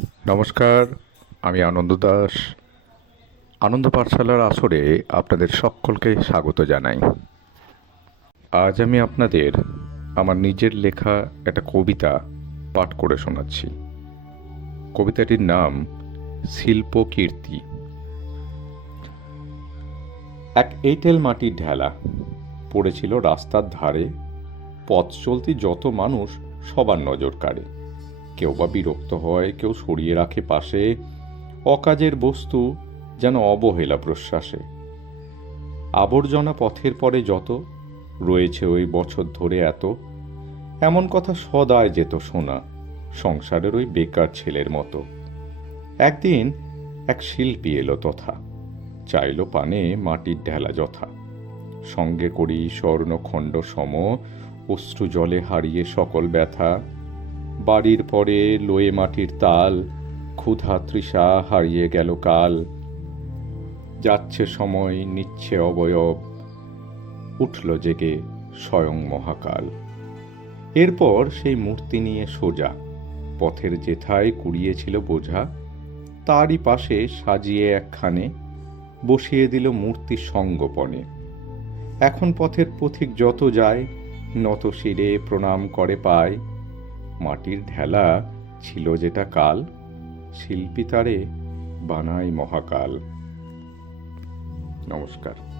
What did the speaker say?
নমস্কার, আমি আনন্দ দাস। আনন্দ পাঠশালার আসরে আপনাদের সকলকে স্বাগত জানাই। আজ আমি আপনাদের আমার নিজের লেখা একটা কবিতা পাঠ করে শোনাচ্ছি। কবিতাটির নাম শিল্প কীর্তি এক এইটেল মাটির ঢেলা পড়েছিল রাস্তার ধারে, পথ চলতি যত মানুষ সবার নজর কাড়ে। কেউ বা বিরক্ত হয়, কেউ সরিয়ে রাখে পাশে। অকাজের বস্তু যেন অবহেলা প্রশ্বাসে। আবর্জনা পথের পরে যত, রয়েছে ওই বছর ধরে এত। এমন কথা সদায় যেত শোনা, সংসারের ওই বেকার ছেলের মতো। একদিন এক শিল্পী এলো তথা, চাইল পানে মাটির ঢেলা যথা। সঙ্গে করি স্বর্ণখণ্ড সম, অশ্রু জলে হারিয়ে সকল ব্যথা। বাড়ির পরে লোয়ে মাটির তাল, ক্ষুধা তৃষা হারিয়ে গেল কাল। যাচ্ছে সময়, নিচ্ছে অবয়ব, উঠল জেগে স্বয়ং মহাকাল। এরপর সেই মূর্তি নিয়ে সোজা, পথের যেথায় কুড়িয়েছিল বোঝা, তারই পাশে সাজিয়ে একখানে বসিয়ে দিল মূর্তি সঙ্গপনে। এখন পথের পথিক যত যায়, নত শিরে প্রণাম করে পায় মাটির ঢেলা ছিল যেটা কাল শিল্পী তারে বানায় মহাকাল। নমস্কার।